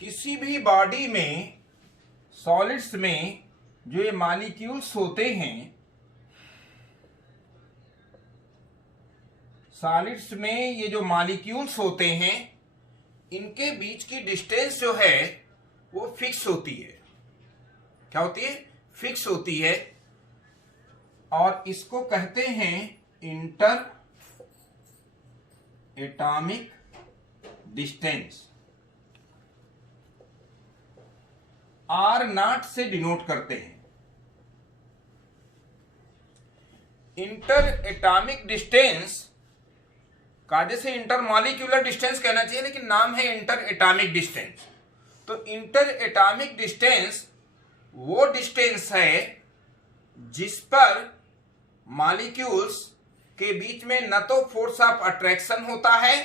किसी भी बॉडी में सॉलिड्स में जो ये मॉलिक्यूल्स होते हैं, सॉलिड्स में ये जो मॉलिक्यूल्स होते हैं, इनके बीच की डिस्टेंस जो है वो फिक्स होती है। क्या होती है? फिक्स होती है। और इसको कहते हैं इंटर एटॉमिक डिस्टेंस। R0 से डिनोट करते हैं। इंटर एटॉमिक डिस्टेंस का जैसे इंटर मॉलिक्यूलर डिस्टेंस कहना चाहिए, लेकिन नाम है इंटर एटॉमिक डिस्टेंस। तो इंटर एटॉमिक डिस्टेंस वो डिस्टेंस है जिस पर मॉलिक्यूल्स के बीच में न तो फोर्स ऑफ अट्रैक्शन होता है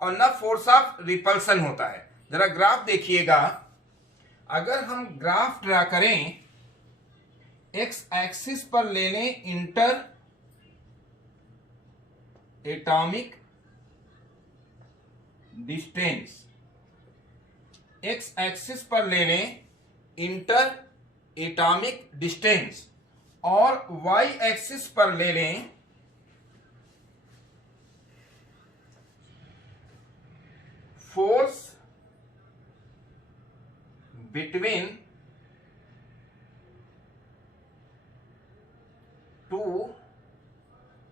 और न फोर्स ऑफ रिपल्सन होता है। जरा ग्राफ देखिएगा। अगर हम ग्राफ ड्रा करें, एक्स एक्सिस पर ले लें inter atomic distance, X axis पर ले लें इंटर एटॉमिक डिस्टेंस, और वाई एक्सिस पर ले लें force between two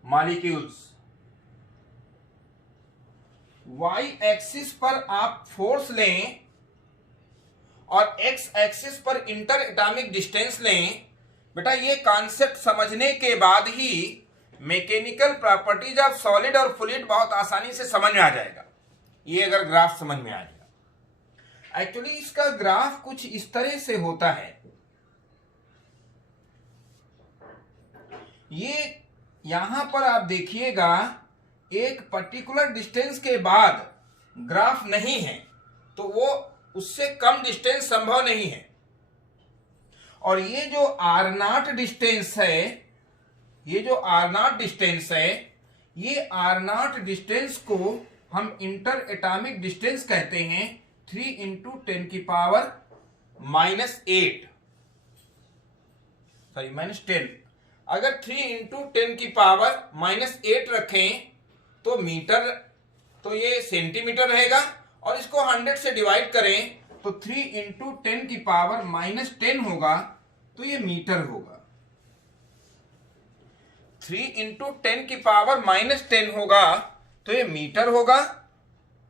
molecules. Y axis पर आप फोर्स लें और एक्स एक्सिस पर इंटर एटॉमिक डिस्टेंस लें। बेटा, ये कॉन्सेप्ट समझने के बाद ही मैकेनिकल प्रॉपर्टीज ऑफ सॉलिड और फ्लूइड बहुत आसानी से समझ में आ जाएगा, ये अगर ग्राफ समझ में आ जाएगा। एक्चुअली इसका ग्राफ कुछ इस तरह से होता है। ये यहां पर आप देखिएगा, एक पर्टिकुलर डिस्टेंस के बाद ग्राफ नहीं है, तो वो उससे कम डिस्टेंस संभव नहीं है। और ये जो R0 डिस्टेंस है, ये जो R0 डिस्टेंस है, ये R0 डिस्टेंस को हम इंटर एटॉमिक डिस्टेंस कहते हैं। 3 × 10⁻⁸ अगर 3 × 10⁻⁸ रखें तो मीटर, तो ये सेंटीमीटर रहेगा, और इसको 100 से डिवाइड करें तो 3 × 10⁻⁻10 होगा, तो ये मीटर होगा। 3 × 10⁻⁻10 होगा तो ये मीटर होगा।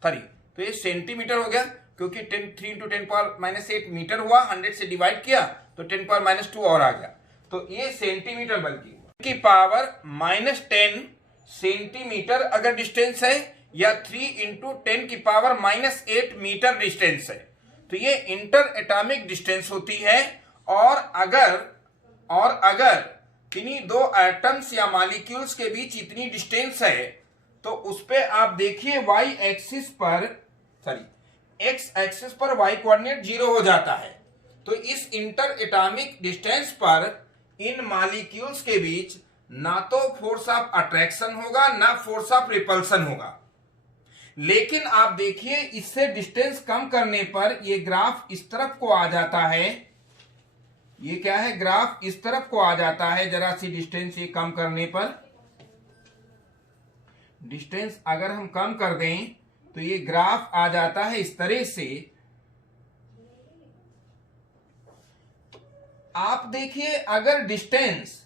सॉरी, तो ये सेंटीमीटर हो गया, क्योंकि 3 × 10⁻⁸ मीटर हुआ, 100 से डिवाइड किया तो 10⁻⁻2 और आ गया, तो ये सेंटीमीटर बल्कि (10 सेंटीमीटर अगर डिस्टेंस है, या 3 × 10⁻⁸ मीटर डिस्टेंस है, तो ये इंटर एटॉमिक डिस्टेंस होती है। और अगर किन्हीं दो एटम्स या मॉलिक्यूल्स के बीच इतनी डिस्टेंस है, तो उस पे आप देखिए वाई एक्सिस पर, सॉरी एक्स एक्सिस पर वाई कोऑर्डिनेट 0 हो जाता है। तो इस इंटर एटॉमिक डिस्टेंस पर इन मॉलिक्यूल्स के बीच ना तो फोर्स ऑफ अट्रैक्शन होगा, ना फोर्स ऑफ रिपल्सन होगा। लेकिन आप देखिए, इससे डिस्टेंस कम करने पर ये ग्राफ इस तरफ को आ जाता है। ये क्या है? ग्राफ इस तरफ को आ जाता है। जरा सी डिस्टेंस ये कम करने पर, डिस्टेंस अगर हम कम कर दें तो ये ग्राफ आ जाता है इस तरह से। आप देखिए, अगर डिस्टेंस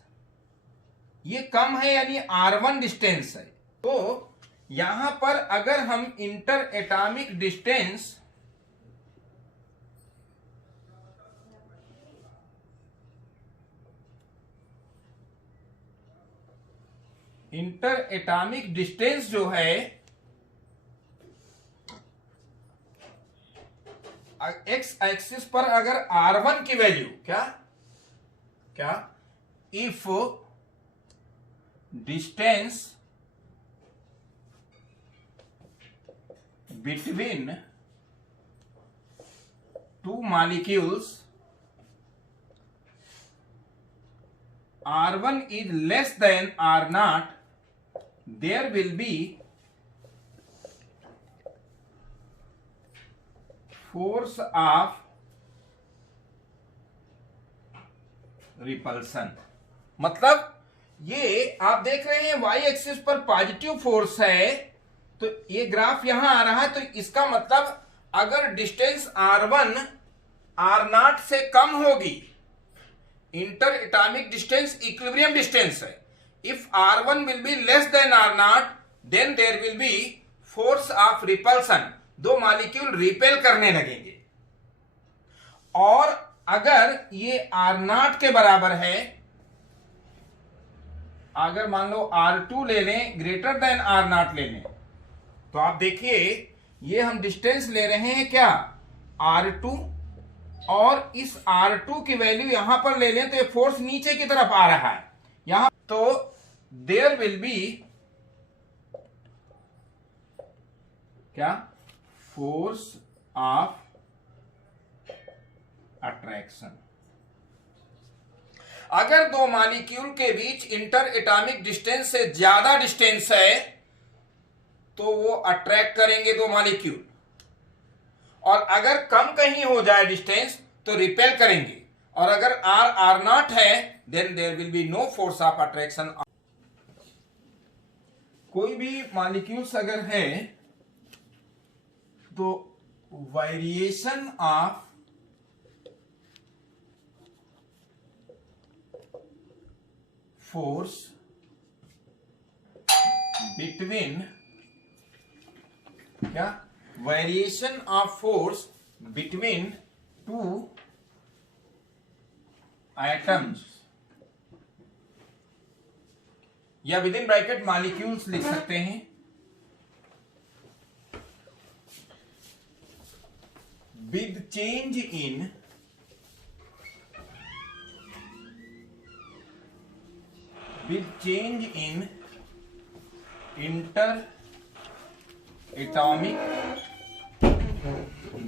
ये कम है, यानी R1 डिस्टेंस है, तो यहां पर अगर हम इंटर एटॉमिक डिस्टेंस जो है, एक्स एक्सिस पर अगर R1 की वैल्यू क्या if distance between two molecules R1 is less than R0, there will be force of repulsion. मतलब ये आप देख रहे हैं वाई एक्सिस पर पॉजिटिव फोर्स है, तो ये ग्राफ यहां आ रहा है, तो इसका मतलब अगर डिस्टेंस r1 r0 से कम होगी, inter atomic distance equilibrium distance है, if r1 will be less than r0 then there will be force of repulsion, दो मॉलिक्यूल रिपेल करने लगेंगे। और अगर ये r0 के बराबर है, अगर मान लो r2 ले लें ग्रेटर देन r0 ले लें, तो आप देखिए ये हम डिस्टेंस ले रहे हैं क्या, r2, और इस r2 की वैल्यू यहां पर ले लें तो ये फोर्स नीचे की तरफ आ रहा है यहां, तो देयर विल बी क्या, फोर्स ऑफ अट्रैक्शन। अगर दो मॉलिक्यूल के बीच इंटर एटॉमिक डिस्टेंस से ज्यादा डिस्टेंस है तो वो अट्रैक्ट करेंगे दो मॉलिक्यूल, और अगर कम कहीं हो जाए डिस्टेंस तो रिपेल करेंगे, और अगर r0 है then there will be no force of attraction. कोई भी मॉलिक्यूल्स अगर है तो वेरिएशन ऑफ फोर्स बिटवीन क्या, variation of force between two atoms, या विद इन ब्रैकेट मॉलिक्यूल्स लिख सकते हैं, with change in inter atomic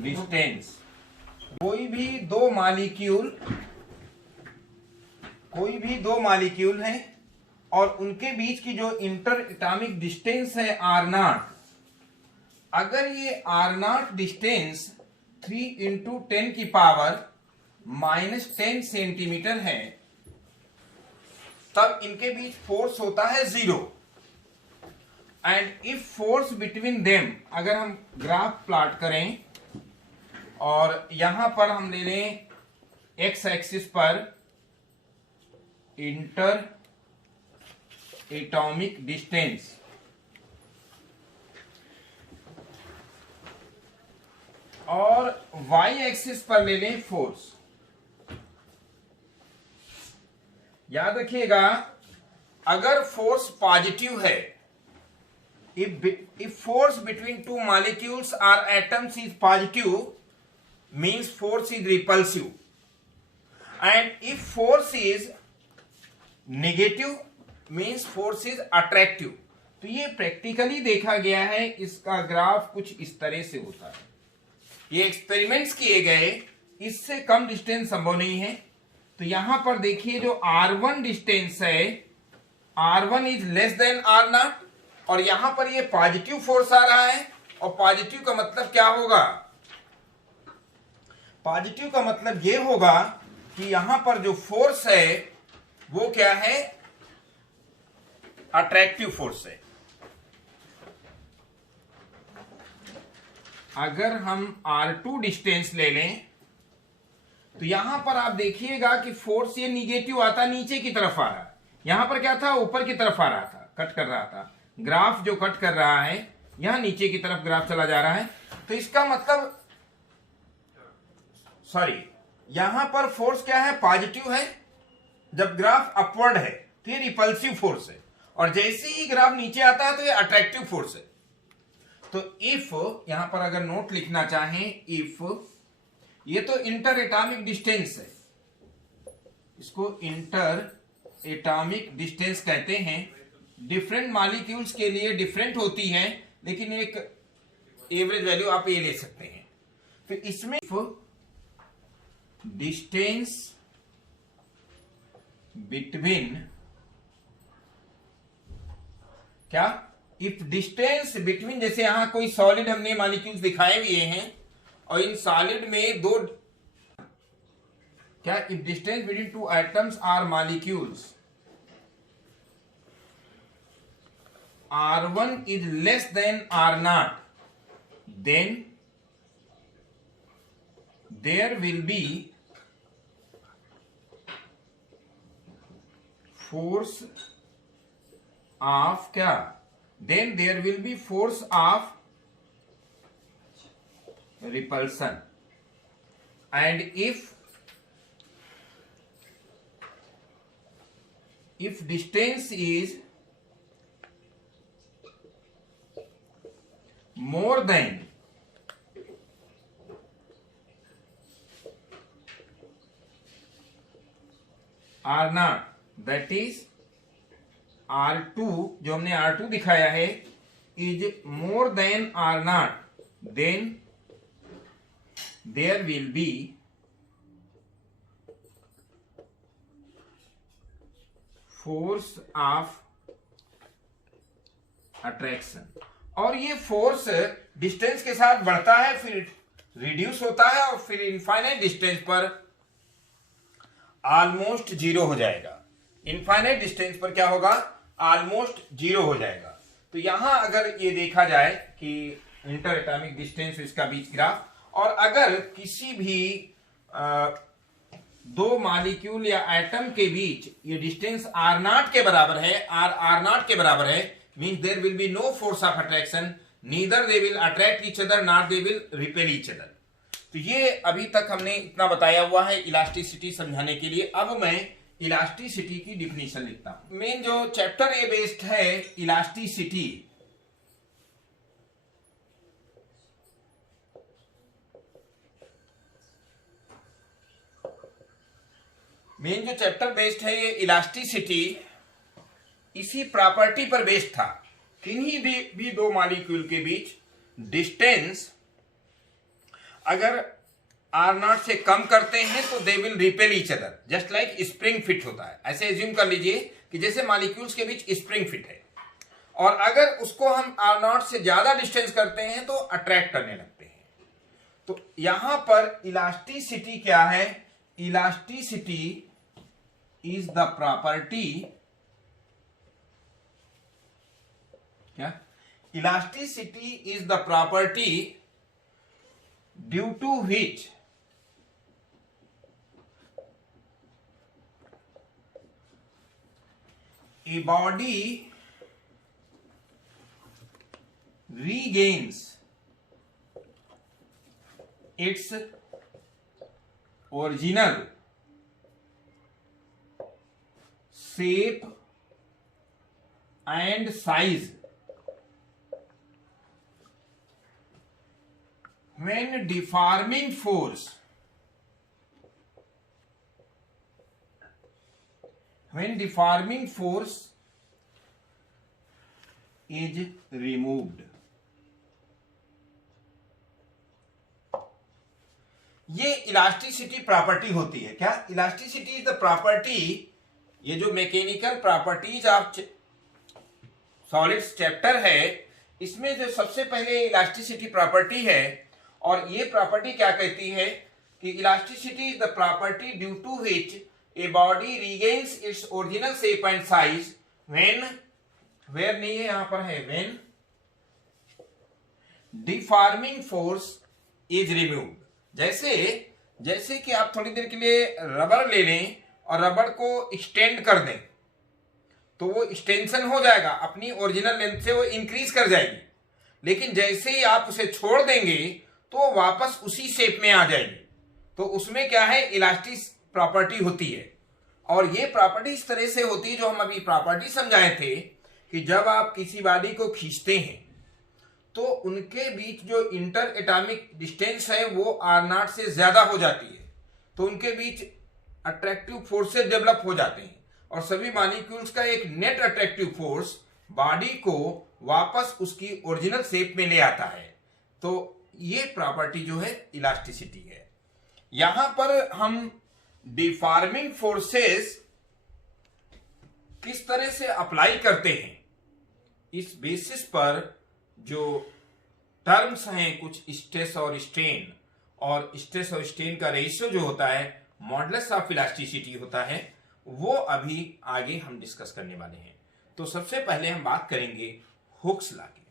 distance। कोई भी दो मॉलिक्यूल हैं और उनके बीच की जो इंटर एटॉमिक डिस्टेंस है r0, अगर ये r0 डिस्टेंस 3 × 10⁻⁻10 सेंटीमीटर है, तब इनके बीच फोर्स होता है 0। And if force between them, अगर हम ग्राफ प्लॉट करें और यहां पर हम ले लें एक्स एक्सिस पर इंटर एटॉमिक डिस्टेंस, और y एक्सिस पर ले लें फोर्स। याद रखिएगा अगर फोर्स पॉजिटिव है, if force between two molecules or atoms is positive means force is repulsive, and if force is negative means force is attractive। तो ये प्रैक्टिकली देखा गया है, इसका ग्राफ कुछ इस तरह से होता है, ये एक्सपेरिमेंट्स किए गए, इससे कम डिस्टेंस संभव नहीं है। तो यहां पर देखिए जो r1 डिस्टेंस है, r1 is less than r0, और यहां पर ये पॉजिटिव फोर्स आ रहा है, और पॉजिटिव का मतलब क्या होगा, पॉजिटिव का मतलब ये होगा कि यहां पर जो फोर्स है वो क्या है, अट्रैक्टिव फोर्स है। अगर हम r2 डिस्टेंस ले लें तो यहां पर आप देखिएगा कि फोर्स ये निगेटिव आता, नीचे की तरफ आ रहा है, यहां पर क्या था, ऊपर की तरफ आ रहा था, कट कर रहा था, ग्राफ जो कट कर रहा है यहां नीचे की तरफ ग्राफ चला जा रहा है। तो इसका मतलब यहां पर फोर्स क्या है, पॉजिटिव है, जब ग्राफ अपवर्ड है तो ये रिपल्सिव फोर्स है, और जैसे ही ग्राफ नीचे आता है तो ये अट्रैक्टिव फोर्स है। तो इफ यहां पर अगर नोट लिखना चाहें, इफ ये तो इंटर एटॉमिक डिस्टेंस है, इसको इंटर एटॉमिक डिस्टेंस कहते हैं, डिफरेंट मॉलिक्यूल्स के लिए डिफरेंट होती है, लेकिन एक एवरेज वैल्यू आप ये ले सकते हैं। फिर इसमें डिस्टेंस बिटवीन क्या, इफ डिस्टेंस बिटवीन, जैसे यहां कोई सॉलिड हमने मॉलिक्यूल्स दिखाए हुए हैं, और इन सॉलिड में दो, क्या, if distance between two atoms or molecules R1 is less than R0, then there will be force of, क्या, then there will be force of repulsion, and if distance is more than R0, that is R2, जो हमने R2 दिखाया है, is more than R0, then there will be force of attraction, और ये force distance के साथ बढ़ता है, फिर रिड्यूस होता है, और फिर इनफाइनाइट डिस्टेंस पर ऑलमोस्ट जीरो हो जाएगा। इनफाइनाइट डिस्टेंस पर क्या होगा, ऑलमोस्ट जीरो हो जाएगा। तो यहां अगर ये देखा जाए कि इंटर एटॉमिक डिस्टेंस, इसका बीच ग्राफ, और अगर किसी भी दो मॉलिक्यूल या एटम के बीच ये डिस्टेंस R0 के बराबर है, R0 के बराबर है, means there will be no force of attraction, neither they will attract each other nor they will repel each other। तो ये अभी तक हमने इतना बताया हुआ है इलास्टिसिटी समझाने के लिए। अब मैं इलास्टिसिटी की डिफिनीशन लिखता हूं। मेन जो चैप्टर ए बेस्ड है इलास्टिसिटी, मेन जो चैप्टर बेस्ड है ये इलास्टिसिटी, इसी प्रॉपर्टी पर बेस्ड था। किन्हीं भी दो मॉलिक्यूल के बीच डिस्टेंस अगर R0 से कम करते हैं तो they will repel each other, just like spring fit होता है। ऐसे एज्यूम कर लीजिए कि जैसे मॉलिक्यूल्स के बीच स्प्रिंग फिट है, और अगर उसको हम R0 से ज्यादा डिस्टेंस करते हैं तो अट्रैक्ट करने लगते हैं। तो यहां पर इलास्टिसिटी क्या है, इलास्टिसिटी इज द प्रॉपर्टी, क्या, elasticity is the property due to which a body regains its original shape and size when deforming force is removed। ये इलास्टिसिटी प्रॉपर्टी होती है। क्या, इलास्टिसिटी इज द प्रॉपर्टी, ये जो mechanical properties of solids chapter है, इसमें जो सबसे पहले इलास्टिसिटी प्रॉपर्टी है, और ये प्रॉपर्टी क्या कहती है कि elasticity is the property due to which a body regains its original shape and size when, where नहीं है, यहां पर है, when deforming force is removed। जैसे कि आप थोड़ी देर के लिए रबर ले लें और रबर को एक्सटेंड कर दें तो वो एक्सटेंशन हो जाएगा, अपनी ओरिजिनल लेंथ से वो इंक्रीज कर जाएगी। लेकिन जैसे ही आप उसे छोड़ देंगे तो वापस उसी शेप में आ जाएगी। तो उसमें क्या है, इलास्टिक प्रॉपर्टी होती है। और ये प्रॉपर्टी इस तरह से होती है, जो हम अभी प्रॉपर्टी समझाए थे कि जब आप किसी बॉडी को खींचते हैं तो उनके बीच जो इंटर एटॉमिक डिस्टेंस है वो R0 से ज्यादा हो जाती है, तो उनके बीच अट्रैक्टिव फोर्सेस डेवलप हो जाते हैं, और सभी मॉलिक्यूल्स का एक नेट अट्रैक्टिव फोर्स बॉडी को वापस उसकी ओरिजिनल शेप में ले आता है। तो ये प्रॉपर्टी जो है इलास्टिसिटी है। यहां पर हम डिफॉर्मिंग फोर्सेस किस तरह से अप्लाई करते हैं, इस बेसिस पर जो टर्म्स हैं कुछ स्ट्रेस और स्ट्रेन, और स्ट्रेस और स्ट्रेन का रेशियो जो होता है मॉडुलस ऑफ इलास्टिसिटी होता है, वो अभी आगे हम डिस्कस करने वाले हैं। तो सबसे पहले हम बात करेंगे हुक्स लॉ की।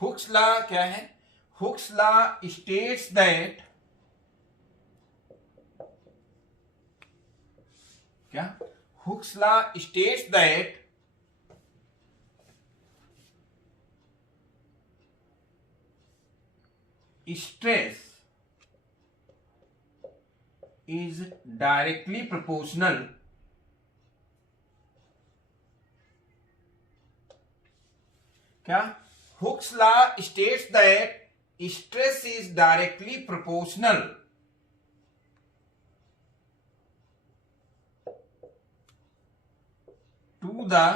हुक्स लॉ क्या है? हुक्स लॉ स्टेट्स दैट क्या? Hooke's law states that stress is directly proportional क्या? Hooke's law states that stress is directly proportional to the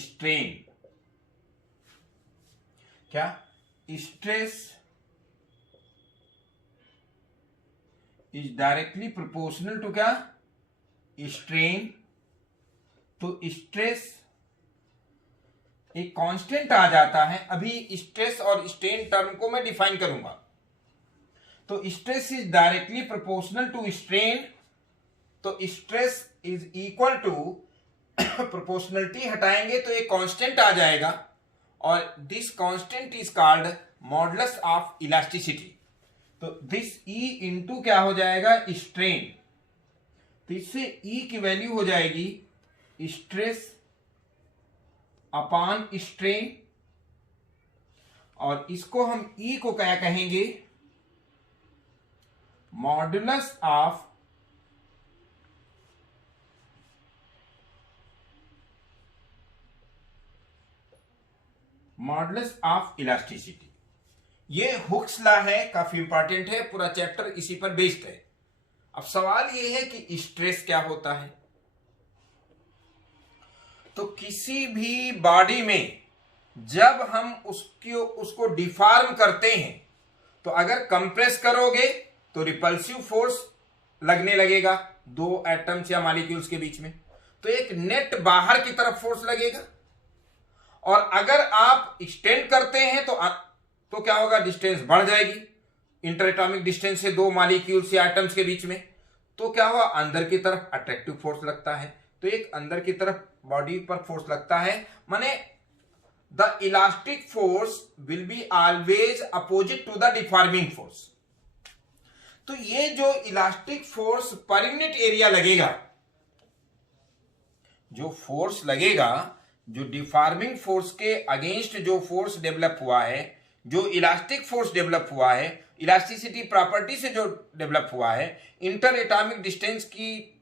strain। क्या? Stress is directly proportional to क्या? strain। तो stress एक constant आ जाता है। अभी stress और स्ट्रेन टर्म को मैं डिफाइन करूंगा। तो stress is directly proportional to strain, तो stress is equal to proportionality हटाएंगे तो एक कांस्टेंट आ जाएगा, और this constant is called modulus of elasticity. तो दिस ई इंटू क्या हो जाएगा? स्ट्रेन। तो इससे ई की वैल्यू हो जाएगी स्ट्रेस अपॉन स्ट्रेन, और इसको हम ई को क्या कहेंगे? Modulus of elasticity. ये हुक्स लॉ है, काफी इंपॉर्टेंट है, पूरा चैप्टर इसी पर बेस्ड है। अब सवाल ये है कि स्ट्रेस क्या होता है। तो किसी भी बॉडी में जब हम उसको डिफॉर्म करते हैं, तो अगर कंप्रेस करोगे तो रिपल्सिव फोर्स लगने लगेगा दो एटम्स या मॉलिक्यूल्स के बीच में, तो एक नेट बाहर की तरफ फोर्स लगेगा। और अगर आप एक्सटेंड करते हैं तो क्या होगा? डिस्टेंस बढ़ जाएगी इंटर एटॉमिक डिस्टेंस से दो मॉलिक्यूल्स या एटम्स के बीच में। तो क्या हुआ? अंदर की तरफ अट्रैक्टिव फोर्स लगता है, तो एक अंदर की तरफ बॉडी पर फोर्स लगता है, माने the elastic force will be always opposite to the deforming force. तो ये जो elastic force per unit area लगेगा, जो फोर्स लगेगा, जो डिफॉर्मिंग फोर्स के अगेंस्ट जो फोर्स डेवलप हुआ है, जो इलास्टिक फोर्स डेवलप हुआ है, इलास्टिसिटी प्रॉपर्टी से जो डेवलप हुआ है, इंटर एटॉमिक डिस्टेंस की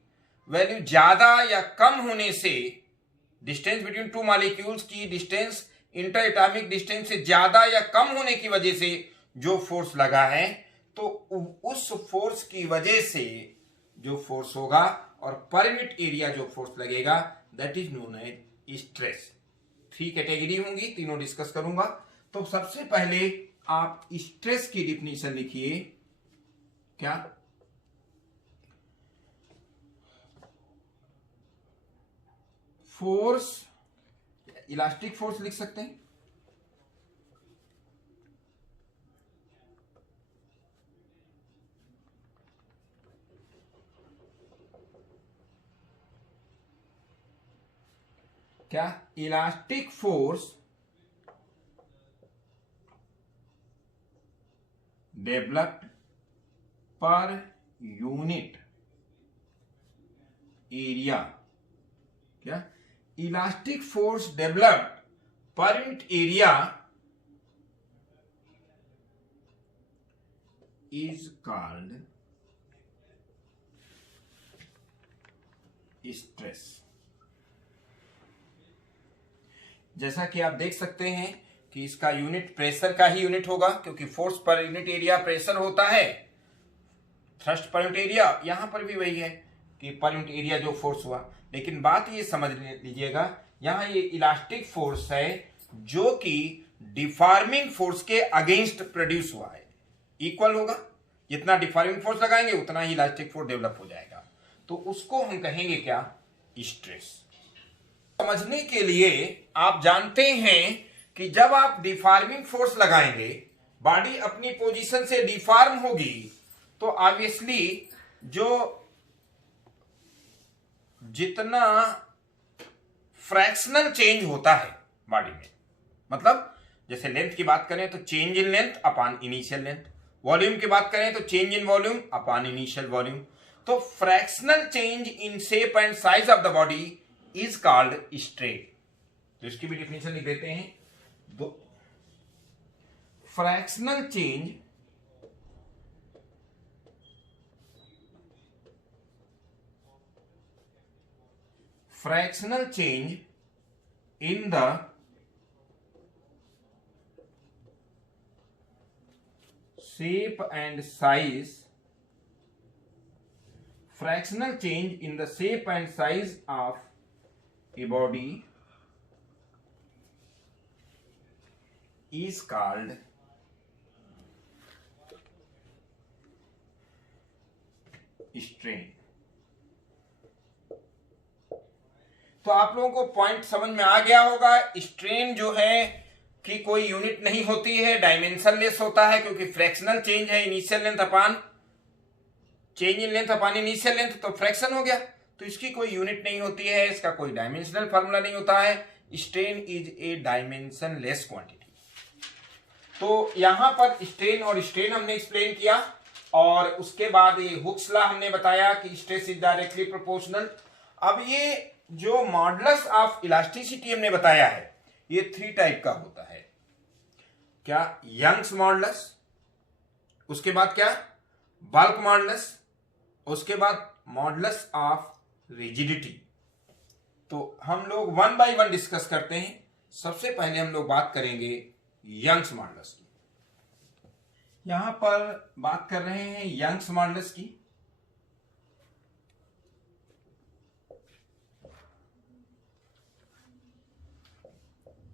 वैल्यू ज्यादा या कम होने से, डिस्टेंस बिटवीन टू मॉलिक्यूल्स की डिस्टेंस इंटर एटॉमिक डिस्टेंस से ज्यादा या कम होने की वजह से जो फोर्स लगा है, तो उस फोर्स की वजह से जो फोर्स होगा और पर यूनिट एरिया जो फोर्स लगेगा, that is known as stress. 3 category होंगी, तीनों डिस्कस करूंगा। तो सबसे पहले आप स्ट्रेस की डिफिनीशन लिखिए। क्या? फोर्स, इलास्टिक फोर्स लिख सकते हैं। क्या? Elastic force developed per unit area. क्या? Elastic force developed per unit area is called stress. जैसा कि आप देख सकते हैं कि इसका यूनिट प्रेशर का ही यूनिट होगा, क्योंकि force per unit area pressure होता है, थ्रस्ट पर यूनिट एरिया। यहां पर भी वही है कि पर यूनिट एरिया जो फोर्स हुआ। लेकिन बात ये समझ लीजिएगा, यहां ये इलास्टिक फोर्स है जो कि डिफॉर्मिंग फोर्स के अगेंस्ट प्रोड्यूस हुआ है, इक्वल होगा। जितना डिफॉर्मिंग फोर्स लगाएंगे उतना ही इलास्टिक फोर्स डेवलप हो जाएगा। तो उसको हम कहेंगे क्या, स्ट्रेस। समझने के लिए आप जानते हैं कि जब आप डिफॉर्मिंग फोर्स लगाएंगे, बॉडी अपनी पोजीशन से डिफॉर्म होगी, तो ऑब्वियसली जो जितना फ्रैक्शनल चेंज होता है बॉडी में, मतलब जैसे लेंथ की बात करें तो change in length upon initial length, volume की बात करें तो change in volume upon initial volume, तो fractional change in shape and size of the body is called strain. तो इसकी भी डिफिनेशन लिख देते हैं, fractional change in the shape and size, fractional change in the shape and size of a body is called strain। तो आप लोगों को पॉइंट समझ में आ गया होगा। स्ट्रेन जो है कि कोई यूनिट नहीं होती है, डायमेंशन लेस होता है, क्योंकि फ्रैक्शनल चेंज है, initial length upon change in length upon initial length, तो फ्रैक्शन हो गया। तो इसकी कोई यूनिट नहीं होती है, इसका कोई डायमेंशनल फार्मूला नहीं होता है। Strain is a dimension less quantity. तो यहां पर स्ट्रेन और स्ट्रेन हमने एक्सप्लेन किया, और उसके बाद ये हुक्स लॉ हमने बताया कि स्ट्रेस इज डायरेक्टली प्रोपोर्शनल। अब ये जो मॉडुलस ऑफ इलास्टिसिटी हमने बताया है, ये 3 टाइप का होता है। क्या, यंग्स मॉडुलस, उसके बाद क्या, बल्क मॉडुलस, उसके बाद मॉडुलस ऑफ रिजिडिटी। तो हम लोग 1 बाय 1 डिस्कस करते हैं। सबसे पहले हम लोग बात करेंगे यंग्स मॉडुलस की। यहां पर बात कर रहे हैं यंग्स मॉडुलस की।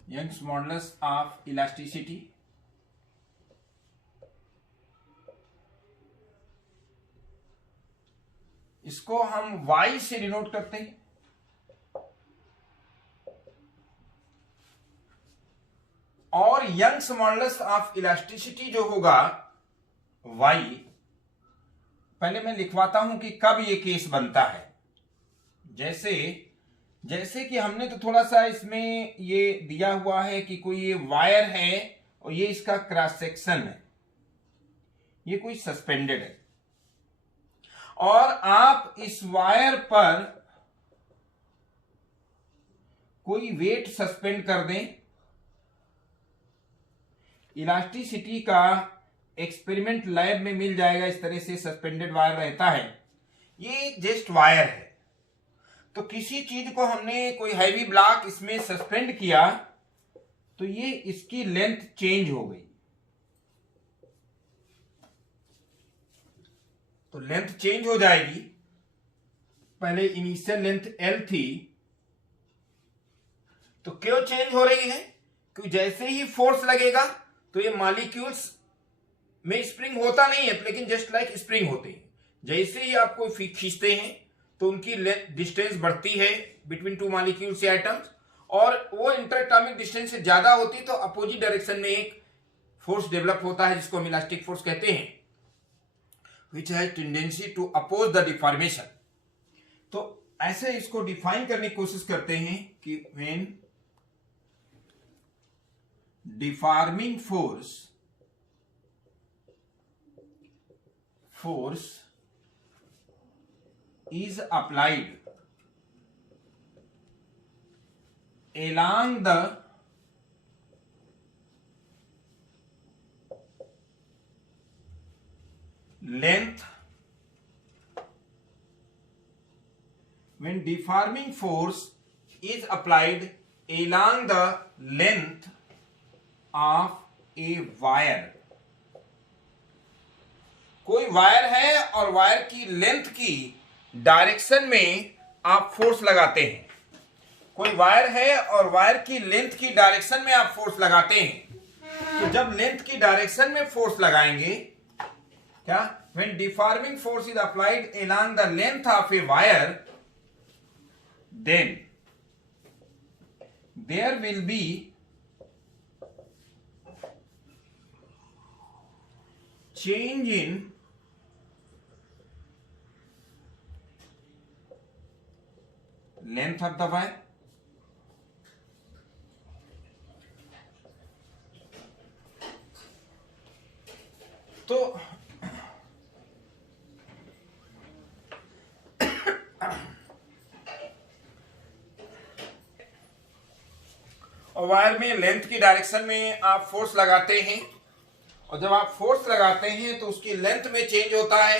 Young's modulus of elasticity. इसको हम Y से डिनोट करते हैं। और यंग्स मॉडुलस ऑफ इलास्टिसिटी जो होगा Y, पहले मैं लिखवाता हूं कि कब ये केस बनता है। जैसे कि हमने तो थोड़ा सा इसमें ये दिया हुआ है कि कोई ये वायर है और ये इसका क्रॉस सेक्शन है, ये कोई सस्पेंडेड है, और आप इस वायर पर कोई वेट सस्पेंड कर दें। इलास्टिसिटी का एक्सपेरिमेंट लैब में मिल जाएगा, इस तरह से सस्पेंडेड वायर रहता है। ये जस्ट वायर है। तो किसी चीज को हमने कोई हैवी ब्लॉक इसमें सस्पेंड किया, तो ये इसकी लेंथ चेंज हो गई। तो लेंथ चेंज हो जाएगी। पहले इनिशियल लेंथ L थी, तो क्यों चेंज हो रही है? क्योंकि जैसे ही फोर्स लगेगा तो ये मॉलिक्यूल्स में स्प्रिंग होता नहीं है, लेकिन जस्ट लाइक स्प्रिंग होते हैं। जैसे ही आपको खींचते हैं तो उनकी डिस्टेंस बढ़ती है बिटवीन 2 मॉलिक्यूल्स या एटम्स, और वो इंटरएटॉमिक डिस्टेंस से ज्यादा होती तो अपोजिट डायरेक्शन में एक फोर्स डेवलप होता है, जिसको हम इलास्टिक फोर्स कहते हैं, which has tendency to oppose the deformation. तो ऐसे इसको डिफाइन करने की कोशिश करते हैं कि when deforming force is applied along the length, when deforming force is applied along the length of a wire, कोई वायर है और वायर की लेंथ की डायरेक्शन में आप फोर्स लगाते हैं। कोई वायर है और वायर की लेंथ की डायरेक्शन में आप फोर्स लगाते हैं। तो जब लेंथ की डायरेक्शन में फोर्स लगाएंगे, क्या when deforming force is applied along the length of a wire, then there will be change in length of the wire. तो वायर में लेंथ की डायरेक्शन में आप फोर्स लगाते हैं, और जब आप फोर्स लगाते हैं तो उसकी लेंथ में चेंज होता है।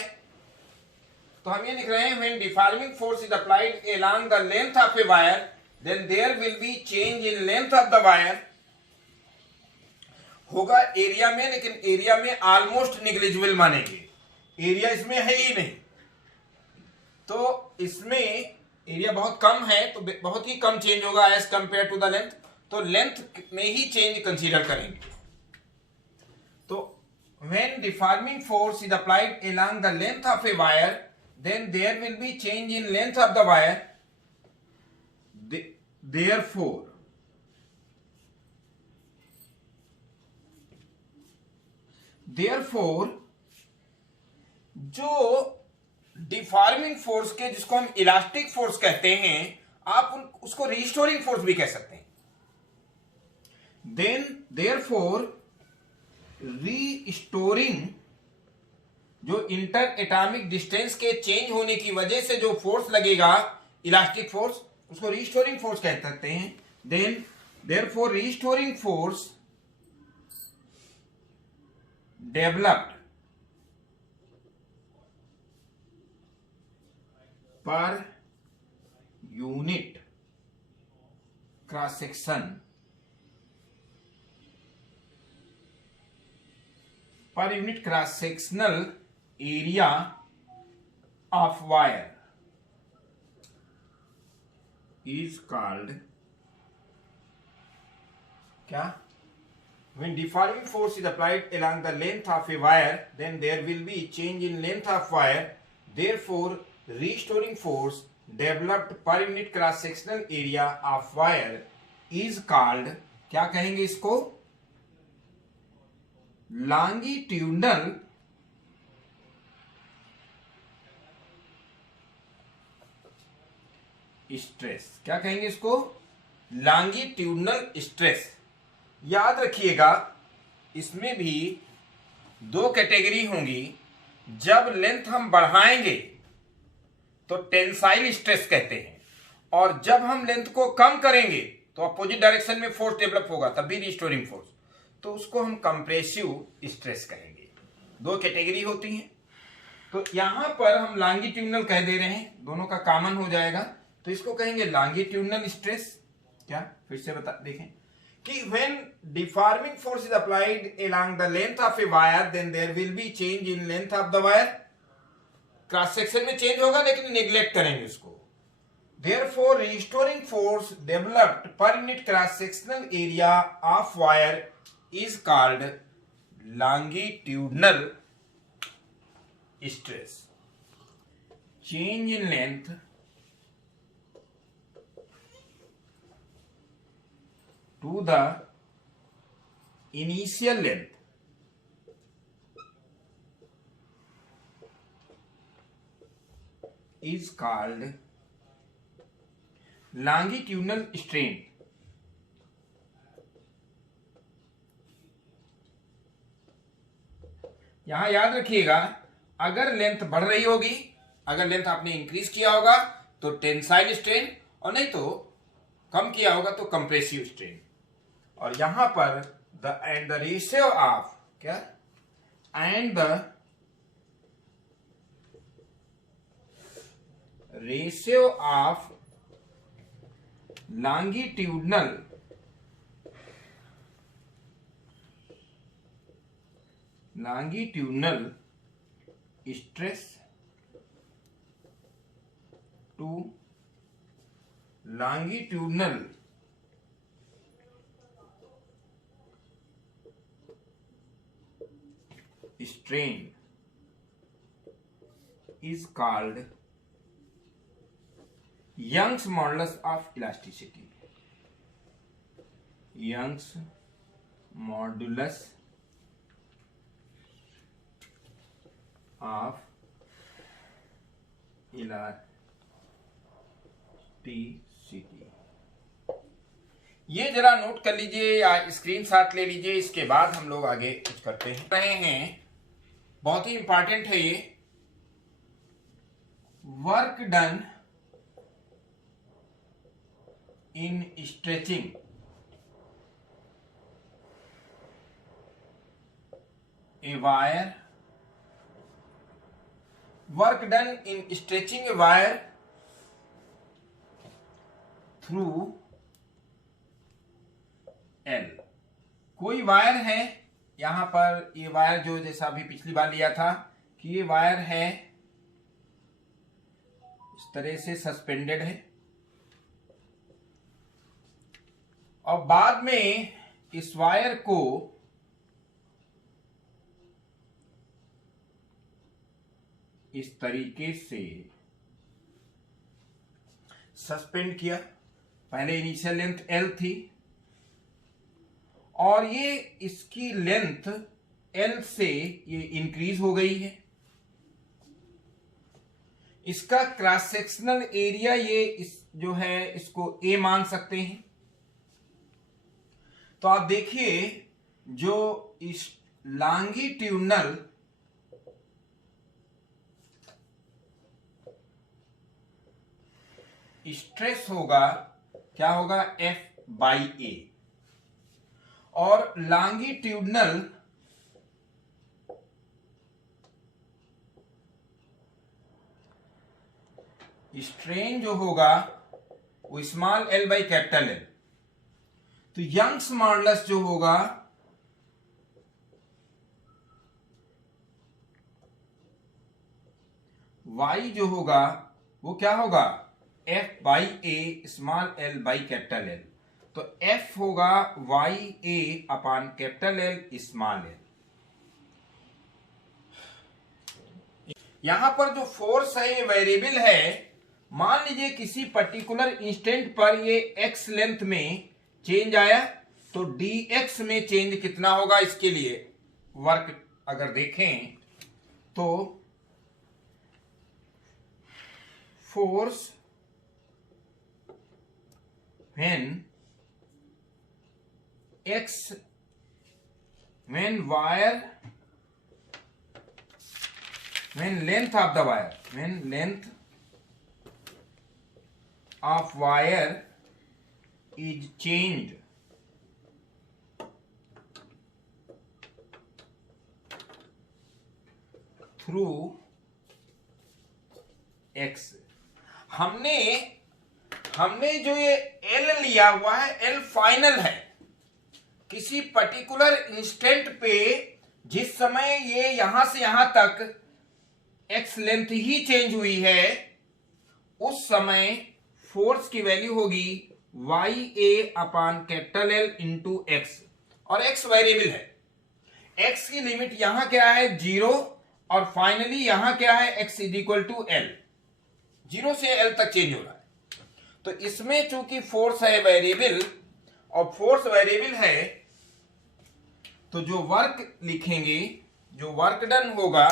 तो हम ये लिख रहे हैं when deforming force is applied along the length of a wire then there will be change in length of the wire. होगा एरिया में, लेकिन एरिया में ऑलमोस्ट निग्लिजिबल मानेंगे, एरिया इसमें है ही नहीं, तो इसमें एरिया बहुत कम है, तो बहुत ही कम चेंज होगा as compared to the length, तो लेंथ में ही चेंज कंसीडर करेंगे। तो when deforming force is applied along the length of a wire then there will be change in length of the wire, therefore जो deforming force के, जिसको हम elastic force कहते हैं, आप उसको रिस्टोरिंग फोर्स भी कह सकते हैं। देन therefore रीस्टोरिंग, जो इंटर एटॉमिक डिस्टेंस के चेंज होने की वजह से जो फोर्स लगेगा इलास्टिक फोर्स, उसको रीस्टोरिंग फोर्स कह सकते हैं। Then therefore restoring force developed per unit cross section, per unit cross sectional area of wire is called क्या? When deforming force is applied along the length of a wire, then there will be change in length of wire. Therefore, restoring force developed per unit cross sectional area of wire is called, क्या कहेंगे इसको? Longitudinal stress. क्या कहेंगे इसको? Longitudinal stress. याद रखिएगा, इसमें भी दो कैटेगरी होंगी। जब लेंथ हम बढ़ाएंगे तो टेंसाइल स्ट्रेस कहते हैं, और जब हम लेंथ को कम करेंगे तो अपोजिट डायरेक्शन में फोर्स डेवलप होगा, तब भी रिस्टोरिंग फोर्स, तो उसको हम कंप्रेसिव स्ट्रेस कहेंगे। दो कैटेगरी होती हैं। तो यहां पर हम लॉन्गिट्यूडनल कह दे रहे हैं, दोनों का कॉमन हो जाएगा, तो इसको कहेंगे लॉन्गिट्यूडनल स्ट्रेस। क्या? फिर से बता देखें कि when deforming force is applied along the length of a wire then there will be change in length of the wire, cross section में चेंज होगा लेकिन नेग्लेक्ट करेंगे उसको। therefore restoring force developed per unit cross sectional area of wire is called longitudinal stress. Change in length to the initial length is called longitudinal strain. यहां याद रखिएगा, अगर length बढ़ रही होगी, अगर लेंथ आपने इंक्रीज किया होगा तो टेंसाइल स्ट्रेन, और नहीं तो कम किया होगा तो कंप्रेसिव स्ट्रेन। और यहां पर द रेशियो ऑफ क्या, and the ratio of longitudinal stress to longitudinal strain is called Young's modulus of elasticity. Young's modulus of elasticity. ये जरा नोट कर लीजिए या स्क्रीनशॉट ले लीजिए, इसके बाद हम लोग आगे कुछ करते हैं रहे हैं। बहुत ही इंपॉर्टेंट है ये। Work done in stretching a wire, work done in stretching a wire through L. कोई वायर है यहां पर, ये वायर जो जैसा अभी पिछली बार लिया था कि ये वायर है इस तरह से सस्पेंडेड है, और बाद में इस वायर को इस तरीके से सस्पेंड किया। पहले इनिशियल लेंथ एल थी और ये इसकी लेंथ एल से ये इंक्रीज हो गई है। इसका क्रॉस सेक्शनल एरिया ये इस जो है इसको ए मान सकते हैं। तो आप देखिए जो इस लॉन्गिट्यूडनल स्ट्रेस होगा, क्या होगा, एफ बाई ए, और लॉन्गिट्यूडनल स्ट्रेन जो होगा वो small L by capital L. तो यंग्स मॉडुलस जो होगा y जो होगा वो क्या होगा, F by A small L by capital L. तो एफ होगा Y A upon capital L small L. यहां पर जो फोर्स है ये वेरिएबल है। मान लीजिए किसी पर्टिकुलर इंस्टेंट पर ये एक्स लेंथ में चेंज आया, तो डी एक्स में चेंज कितना होगा, इसके लिए वर्क अगर देखें तो force when length of the wire, when length of wire is changed through x। हमने जो ये एल लिया हुआ है, एल फाइनल है। किसी पर्टिकुलर इंस्टेंट पे जिस समय ये यहां से यहां तक एक्स लेंथ ही चेंज हुई है, उस समय फोर्स की वैल्यू होगी Y A upon capital L into X, और एक्स वेरिएबल है। एक्स की लिमिट यहां क्या है, 0, और फाइनली यहां क्या है, X is equal to L. 0 से एल तक चेंज हो रहा है। तो इसमें चूंकि फोर्स है वेरिएबल, और फोर्स वेरिएबल है, तो जो वर्क लिखेंगे, जो वर्क डन होगा,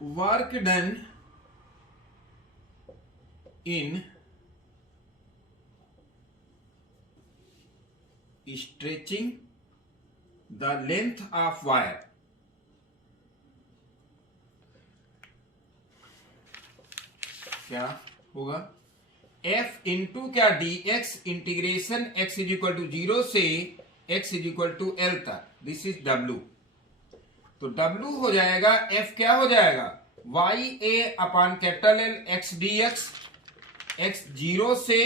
work done in stretching the length of wire, क्या होगा, एफ इंटू क्या, D X integration X is equal to 0 से X is equal to L तक, दिस इज डब्ल्यू। तो डब्ल्यू हो जाएगा, एफ क्या हो जाएगा, Y A upon capital L X D X, X 0 से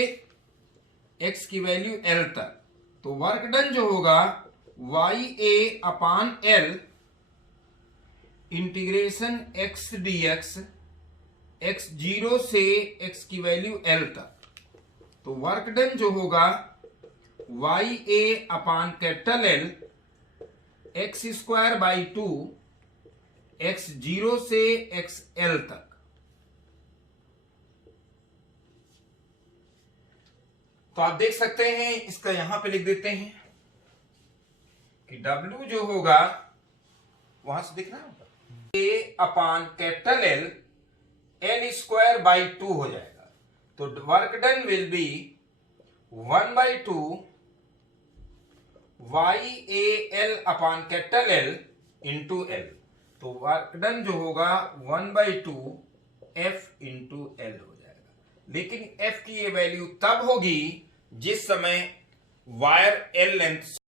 एक्स की वैल्यू एल तक। तो वर्क डन जो होगा Y A upon L integration X D X, X 0 से एक्स की वैल्यू एल तक। तो वर्क डन जो होगा Y A upon capital L X square by 2 x0 से xl तक। तो आप देख सकते हैं, इसका यहां पे लिख देते हैं कि W जो होगा वहां से दिख रहा है A upon capital L square by 2 हो जाएगा। तो work done will be 1/2 YAL upon capital L into L। तो वर्क डन जो होगा 1/2 F इंटू L हो जाएगा। लेकिन F की ये वैल्यू तब होगी जिस समय वायर L लेंथ